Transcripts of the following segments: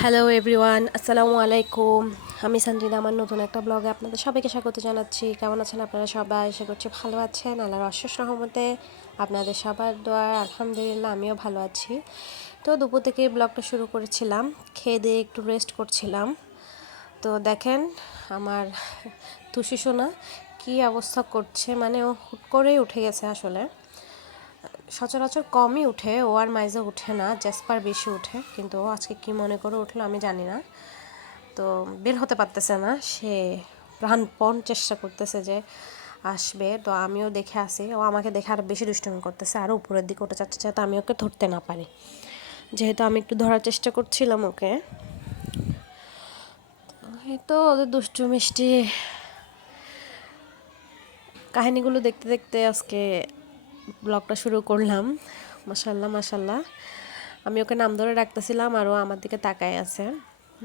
Hello everyone, আসসালামু আলাইকুম। আমি সঞ্জিদা, আমার নতুন একটা ব্লগে আপনাদের সবাইকে স্বাগত জানাচ্ছি। কেমন আছেন আপনারা সবাই? আশা করছি ভালো আছেন। আল্লাহর অশেষ রহমতে আপনাদের সবার দোয়া আলহামদুলিল্লাহ আমিও ভালো আছি। তো দুপুর থেকে ব্লগটা শুরু করেছিলাম, খেয়ে দিয়ে একটু রেস্ট করছিলাম। তো দেখেন আমার তুষি সোনা কী অবস্থা করছে, মানে ও হুট করেই উঠে গেছে। আসলে সচরাচর কমই উঠে, ও আর মাইজা উঠে না, জ্যাসপার বেশি উঠে, কিন্তু ও আজকে কী মনে করে উঠলো আমি জানি না। তো বের হতে পারতেছে না, সে প্রাণপণ চেষ্টা করতেছে যে আসবে। তো আমিও দেখে আসি, ও আমাকে দেখে আরও বেশি দুষ্টুমি করতেছে, আরও উপরের দিকে ওঠে যাচ্ছে, যাতে আমি ওকে ধরতে না পারি। যেহেতু আমি একটু ধরার চেষ্টা করছিলাম ওকে, এই তো ওদের দুষ্টু মিষ্টি কাহিনীগুলো দেখতে দেখতে আজকে ব্লগটা শুরু করলাম। মাশাল্লাহ মাশাল্লাহ, আমি ওকে নাম ধরে ডাকতেছিলাম আর ও আমার দিকে তাকায় আছে।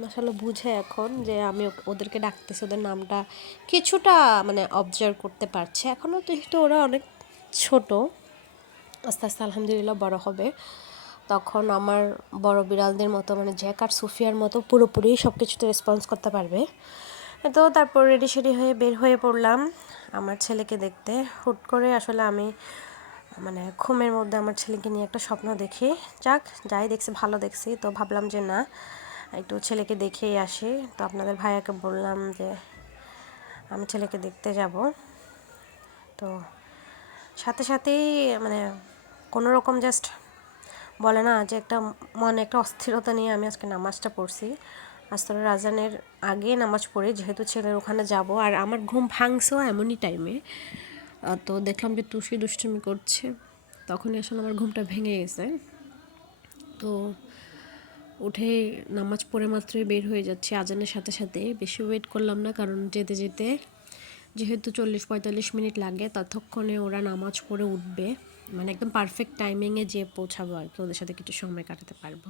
মাশাল্লাহ বুঝে এখন যে আমি ওদেরকে ডাকতেছি, ওদের নামটা কিছুটা মানে অবজার্ভ করতে পারছে। এখনও তো একটু ওরা অনেক ছোট, আস্তে আস্তে আলহামদুলিল্লাহ বড় হবে, তখন আমার বড় বিড়ালদের মতো মানে জ্যাক আর সুফিয়ার মতো পুরোপুরি সব কিছুতে রেসপন্স করতে পারবে। তো তারপর রেডি সেডি হয়ে বের হয়ে পড়লাম আমার ছেলেকে দেখতে। হুট করে আসলে আমি মানে ঘুমের মধ্যে আমার ছেলেকে নিয়ে একটা স্বপ্ন দেখি। যাই দেখছি ভালো দেখছি, তো ভাবলাম যে না, একটু ছেলেকে দেখেই আসি। তো আপনাদের ভাইয়াকে বললাম যে আমি ছেলেকে দেখতে যাব। তো সাথে সাথেই মানে কোনো রকম জাস্ট বলে না যে একটা মনে একটা অস্থিরতা নিয়ে আমি আজকে নামাজটা পড়ছি। আসরের আজানের আগে নামাজ পড়ি, যেহেতু ছেলের ওখানে যাব। আর আমার ঘুম ভাঙছেও এমনই টাইমে। তো দেখলাম যে টুসি দুষ্টুমি করছে, তখনই আসলে আমার ঘুমটা ভেঙে গেছে। তো উঠে নামাজ পড়ে মাত্রই বের হয়ে যাচ্ছি আজানের সাথে সাথে। বেশি ওয়েট করলাম না, কারণ যেতে যেতে যেহেতু 40-45 মিনিট লাগে, ততক্ষণে ওরা নামাজ পড়ে উঠবে, মানে একদম পারফেক্ট টাইমিংয়ে যেয়ে পৌঁছাবো আর কি, ওদের সাথে কিছু সময় কাটাতে পারবো।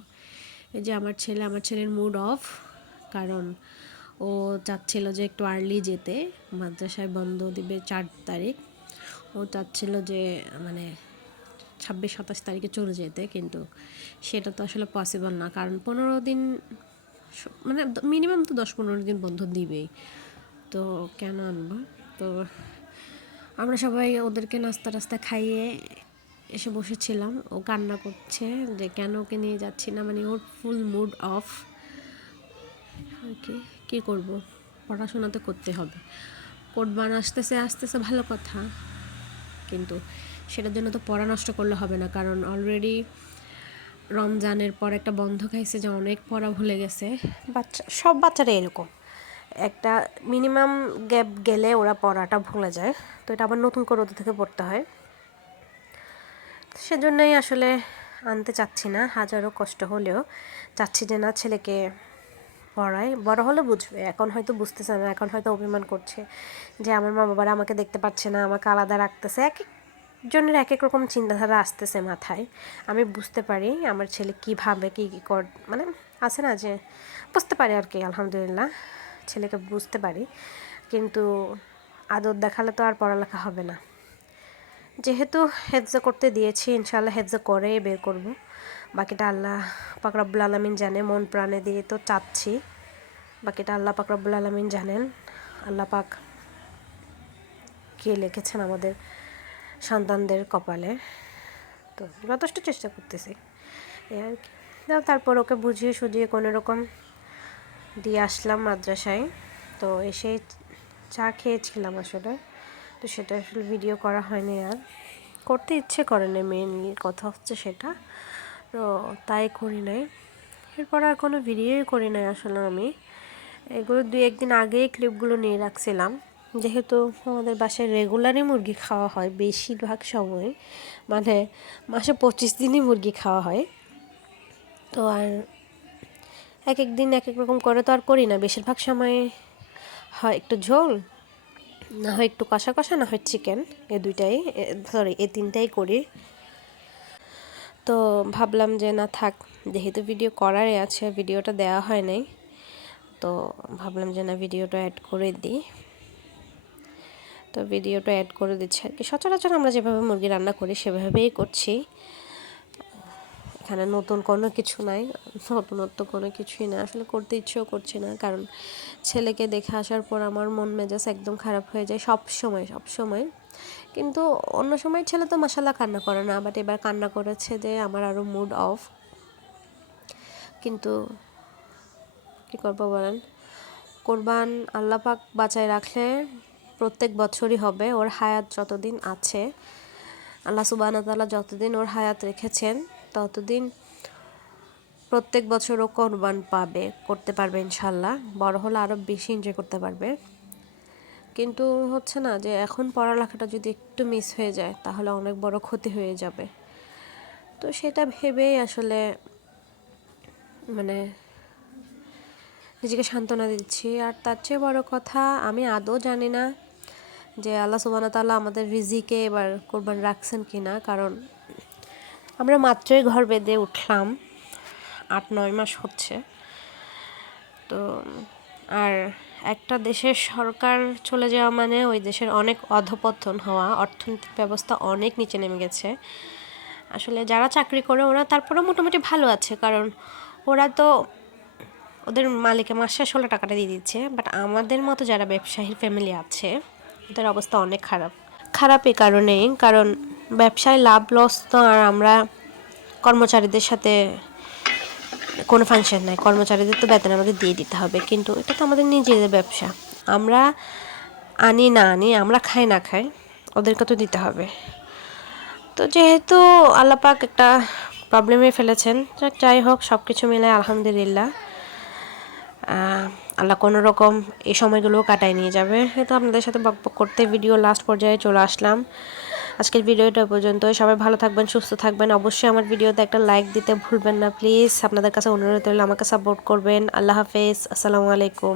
এই যে আমার ছেলের মুড অফ, কারণ ও চাচ্ছিল যে একটু আর্লি যেতে, মাদ্রাসায় বন্ধ দিবে 4 তারিখ। ও চাচ্ছিল যে মানে 26-27 তারিখে চলে যেতে, কিন্তু সেটা তো আসলে পসিবল না, কারণ 15 দিন মানে মিনিমাম তো 10-15 দিন বন্ধ দিবেই, তো কেন আনবো। তো আমরা সবাই ওদেরকে নাস্তা টাস্তা খাইয়ে এসে বসেছিলাম। ও কান্না করছে যে কেন ওকে নিয়ে যাচ্ছি না, মানে ওর ফুল মুড অফ আর কি। কী করবো, পড়াশোনা তো করতে হবে। কোরবান আসতেছে আসতেছে ভালো কথা, কিন্তু সেটার জন্য তো পড়া নষ্ট করলে হবে না, কারণ অলরেডি রমজানের পর একটা বন্ধ খাইছে, যে অনেক পড়া ভুলে গেছে। সব বাচ্চারা এরকম, একটা মিনিমাম গ্যাপ গেলে ওরা পড়াটা ভুলে যায়। তো এটা আবার নতুন করে ওদের থেকে পড়তে হয়। সেজন্যই আসলে আনতে চাচ্ছি না, হাজারো কষ্ট হলেও চাচ্ছি যে না, ছেলেকে পড়াই, বড় হলে বুঝবে। এখন হয়তো বুঝতেছে না, এখন হয়তো অভিমান করছে যে আমার মা বাবারা আমাকে দেখতে পাচ্ছে না, আমাকে আলাদা রাখতেছে। এক একজনের এক এক রকম চিন্তাধারা আসতেছে মাথায়। আমি বুঝতে পারি আমার ছেলে কীভাবে কী কী মানে আছে না যে বুঝতে পারি আর কি। আলহামদুলিল্লাহ ছেলেকে বুঝতে পারি, কিন্তু আদর দেখালে তো আর পড়ালেখা হবে না। যেহেতু হেফজা করতে দিয়েছি, ইনশাআল্লাহ হেফজা করে বের করব। বাকিটা আল্লাহ পাক রব্বুল আলামিন জানে, মন প্রাণে দিয়ে তো চাচ্ছি, বাকিটা আল্লাহ পাক রব্বুল আলামিন জানেন। আল্লাহ পাক কে লিখেছেন আমাদের সন্তানদের কপালে, তো যথেষ্ট চেষ্টা করতেছি এই আর কি। তারপর ওকে বুঝিয়ে সুঝিয়ে কোনো রকম দিয়ে আসলাম মাদ্রাসায়। তো এসে চা খেয়েছিলাম আসলে, তো সেটা আসলে ভিডিও করা হয়নি, আর করতে ইচ্ছে করে না, মেইনলি কথা হচ্ছে সেটা। তো তাই করি নাই, এরপর আর কোনো ভিডিওই করি নাই আসলে। আমি এগুলো 2-1 দিন আগেই ক্লিপগুলো নিয়ে রাখছিলাম, যেহেতু আমাদের বাসায় রেগুলারই মুরগি খাওয়া হয় বেশিরভাগ সময়, মানে মাসে 25 দিনই মুরগি খাওয়া হয়। তো আর এক এক দিন এক এক রকম করে তো আর করি না, বেশিরভাগ সময় হয় একটু ঝোল, না হয় একটু কষা কষা, না হয় চিকেন, এই 3টাই করি। তো ভাবলাম যে না থাক, যেহেতু ভিডিও করারই আছে, ভিডিওটা দেওয়া হয় নাই, তো ভাবলাম যে না ভিডিওটা অ্যাড করে দিই। তো ভিডিওটা অ্যাড করে দিচ্ছি আর কি। সচরাচর আমরা যেভাবে মুরগি রান্না করি সেভাবেই করছি। এখানে নতুন কোনো কিছু নাই, নতুনত্ব কোনো কিছুই না, আসলে করতে ইচ্ছেও করছে না, কারণ ছেলেকে দেখে আসার পর আমার মন মেজাজ একদম খারাপ হয়ে যায় সব সময়। কিন্তু অন্য সময় ছেলে তো মাশাল্লাহ কান্না করে না, বাট এবার কান্না করেছে যে আমার আরও মুড অফ। কিন্তু কী করবো বলেন, কোরবান আল্লাহ পাক বাঁচায় রাখলে প্রত্যেক বছরই হবে, ওর হায়াত যতদিন আছে, আল্লাহ সুবহানাহু ওয়া তাআলা যতদিন ওর হায়াত রেখেছেন ততদিন প্রত্যেক বছর ও কোরবান করতে পারবে ইনশাল্লাহ। বড় হলে আরও বেশি এনজয় করতে পারবে। কিন্তু হচ্ছে না যে এখন পড়ালেখাটা যদি একটু মিস হয়ে যায় তাহলে অনেক বড় ক্ষতি হয়ে যাবে। তো সেটা ভেবেই আসলে মানে নিজেকে সান্ত্বনা দিচ্ছি। আর তার চেয়ে বড় কথা, আমি আদৌ জানি না যে আল্লাহ সুবহানাহু ওয়া তাআলা আমাদের রিজিকে এবার কোরবান রাখছেন কিনা, কারণ আমরা মাত্রই ঘর বেঁধে উঠলাম, 8-9 মাস হচ্ছে। তো আর একটা দেশের সরকার চলে যাওয়া মানে ওই দেশের অনেক অধপতন হওয়া, অর্থনৈতিক ব্যবস্থা অনেক নিচে নেমে গেছে। আসলে যারা চাকরি করে ওরা তারপরেও মোটামুটি ভালো আছে, কারণ ওরা তো ওদের মালিকে মাসে 16 টাকাটা দিয়ে দিচ্ছে। বাট আমাদের মতো যারা ব্যবসায়ীর ফ্যামিলি আছে ওদের অবস্থা অনেক খারাপ এই কারণেই, কারণ ব্যবসায় লাভ লস তো আর আমরা কর্মচারীদের সাথে কোনো ফাংশন নাই, কর্মচারীদের তো বেতন আমাদের দিয়ে দিতে হবে, কিন্তু এটা তো আমাদের নিজেদের ব্যবসা। আমরা আনি না আনি, আমরা খাই না খাই, ওদেরকে তো দিতে হবে। তো যেহেতু আল্লাহ পাক একটা প্রবলেমে ফেলেছেন, যাই হোক সব কিছু মিলে আলহামদুলিল্লাহ আল্লাহ কোনো রকম এই সময়গুলোও কাটায় নিয়ে যাবে। তো আপনাদের সাথে বকবক করতে ভিডিও লাস্ট পর্যায়ে চলে আসলাম। আজকের ভিডিওটা পর্যন্ত, সবাই ভালো থাকবেন, সুস্থ থাকবেন। অবশ্যই আমার ভিডিওতে একটা লাইক দিতে ভুলবেন না প্লিজ। আপনাদের কাছে অনুরোধ রইল আমাকে সাপোর্ট করবেন। আল্লাহ হাফেজ, আসসালামু আলাইকুম।